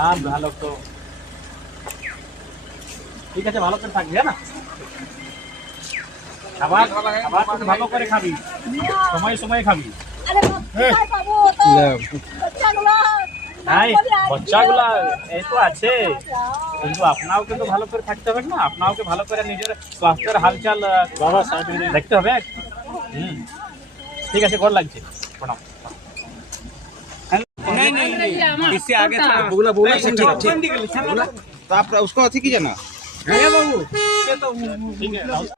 আর ভালো তো ঠিক আছে, ভালো করে থাকবি, হ্যাঁ না? খাবার খাবার তো ভালো করে খাবি, সময় সময় খাবি। নাই বাচ্চাগুলা এই তো আছে, কিন্তু আপনাও কিন্তু ভালো করে থাকতে হবে না, আপনাকে ভালো করে নিজের স্বাস্থ্যের হালচাল দেখতে হবে। ঠিক আছে, গোর লাগছে, প্রণাম। नहीं नहीं नहीं, इससे आगे था बोला बोला ठीक तो आप उसको अच्छी कीजिए ना।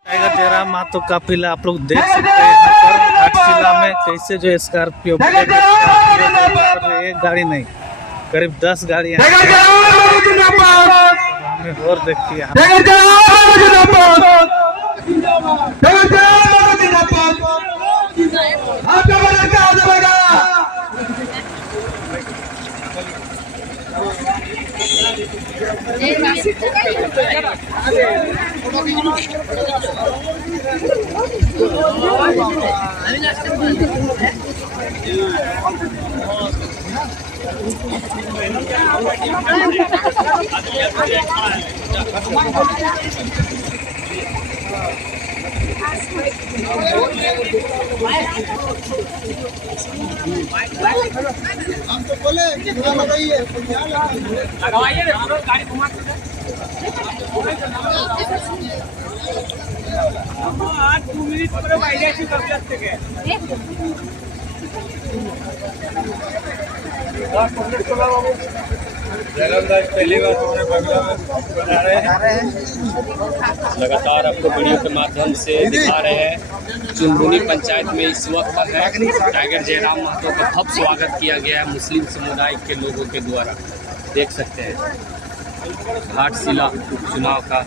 टाइगर जयराम मातो काफिला आप लोग देख सकते हैं यहाँ पर घाटशिला में कैसे जो स्कॉर्पियो एक गाड़ी नहीं करीब 10 गाड़ियाँ और देखिए हम तो बोले लगाइए गाड़ी घुमा আর 2 মিনিট পরে বাইরে আসি কবিরাজ থেকে। पहली बार बना रहे हैं, लगातार आपको वीडियो के माध्यम से दिखा रहे हैं। चुनबुनी पंचायत में इस वक्त है टाइगर जयराम महतो का भव्य स्वागत किया गया है मुस्लिम समुदाय के लोगों के द्वारा। देख सकते हैं घाटशिला उपचुनाव का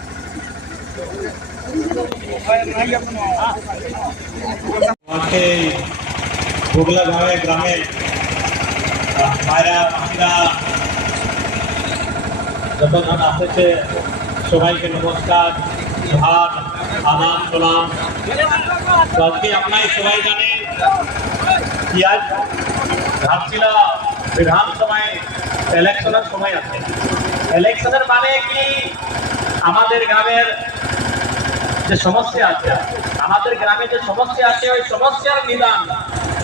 ভোগলা গ্রামে মায়েরা মাহিরা যতজন আসছে সবাইকে নমস্কার, জোহার, আদাব, সালাম। তো আজকে আপনারা সবাই জানেন কি আজ ঘাটশিলা বিধানসভায় ইলেকশনের সময় আছে। ইলেকশনের মানে কি আমাদের গ্রামের যে সমস্যা আছে, আমাদের গ্রামে যে সমস্যা আছে ওই সমস্যার নিদান,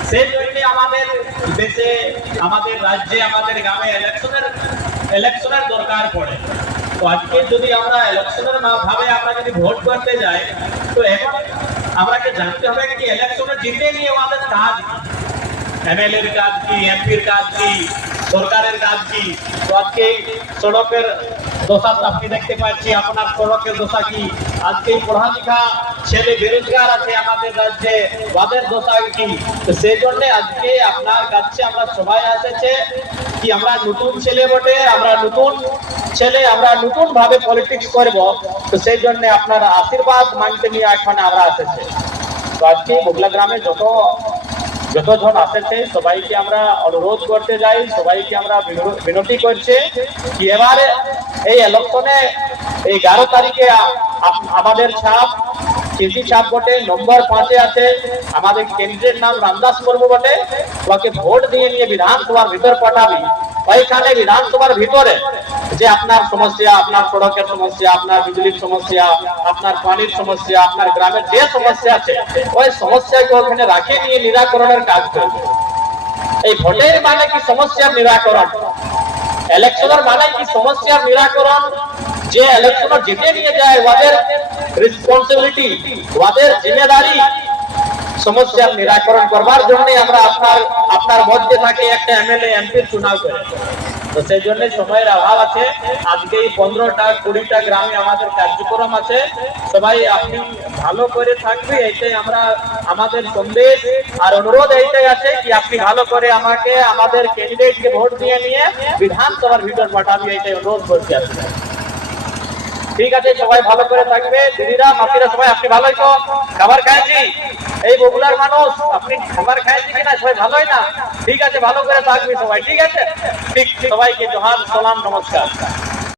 সেই জন্য আমাদের দেশে, আমাদের রাজ্যে, আমাদের গ্রামে ইলেকশনের দরকার পড়ে। তো আজকে যদি আমরা ইলেকশনের ভাবে আমরা যদি ভোট করতে যাই, তো এখন আমাকে জানতে হবে কি ইলেকশনে জিতে নিয়ে আমাদের কাজ কি, এমএলএর কাজ কি, এমপির কাজ কি, সরকারের কাজ কি। তো আজকে সড়কের দশা আপনি দেখতে পাচ্ছি, আপনার সড়কের দশা কি, আজকে পড়ালেখা ছেলে বেরোজগার আছে আমাদের রাজ্যে, ওদের দশা কি। তো সেই জন্য আজকে আপনার কাছে আমরা সবাই এসেছে কি আমরা নতুন ছেলে বটে, আমরা নতুন ছেলে, আমরা নতুন ভাবে পলিটিক্স করব। তো সেই জন্য আপনার আশীর্বাদ মানতে নিয়ে এখানে আমরা এসেছে। তো আজকে বগলা গ্রামে যতজন আসেছে সবাইকে আমরা অনুরোধ করতে যাই, সবাইকে আমরা বিনতি করছে কি এবারে এই ইলেকশনে 11 তারিখে আমাদের ছাপ চিঠি ছাপ বটে নম্বর 5-এ আছে, আমাদের কেন্দ্রের নাম রামদাস মুর্মু বটে। ওকে ভোট দিয়ে নিয়ে বিধানসভার ভিতর পাঠাবি। ওইখানে বিধানসভার ভিতরে যে আপনার সমস্যা, আপনার সড়কের সমস্যা, আপনার বিজলির সমস্যা, আপনার পানির সমস্যা, আপনার গ্রামের যে সমস্যা আছে ওই সমস্যাকে ওখানে রাখে নিয়ে নিরাকরণের কাজ করবে। এই ভোটের মানে কি সমস্যার নিরাকরণ, ইলেকশনের মানে কি সমস্যার নিরাকরণ। যে ইলেকশন জিতে নিয়ে যায় ওদের রেসপন্সিবিলিটি, ওদের জিম্মেদারি সমস্যার নিরাকরণ করবার জন্য আমরা আপনার মধ্যে থাকে একটা এমএলএ এমপির চুনাव করে। তো সেই জন্য সময়ের অভাব আছে। আজকে এই 15টা 20টা গ্রামে আমাদের কার্যক্রম আছে। সবাই আপনি ভালো করে থাকবে, এইটাই আমরা আমাদের সন্দেশ আর অনুরোধ এইটাই আছে কি আপনি ভালো করে আমাকে আমাদের ক্যান্ডিডেটকে ভোট দিয়ে নিয়ে বিধানসভার ভিতর পাঠাবি, এইটাই অনুরোধ করতে আছে। ঠিক আছে, সবাই ভালো করে থাকবে। দিদিরা মাসিরা সবাই আপনি ভালোই তো খাবার খাইছি, এই বগুলার মানুষ আপনি খাবার খাইছি কিনা সবাই ভালোই না? ঠিক আছে, ভালো করে থাকবি সবাই। ঠিক আছে, ঠিক, সবাইকে জোহার, সালাম, নমস্কার।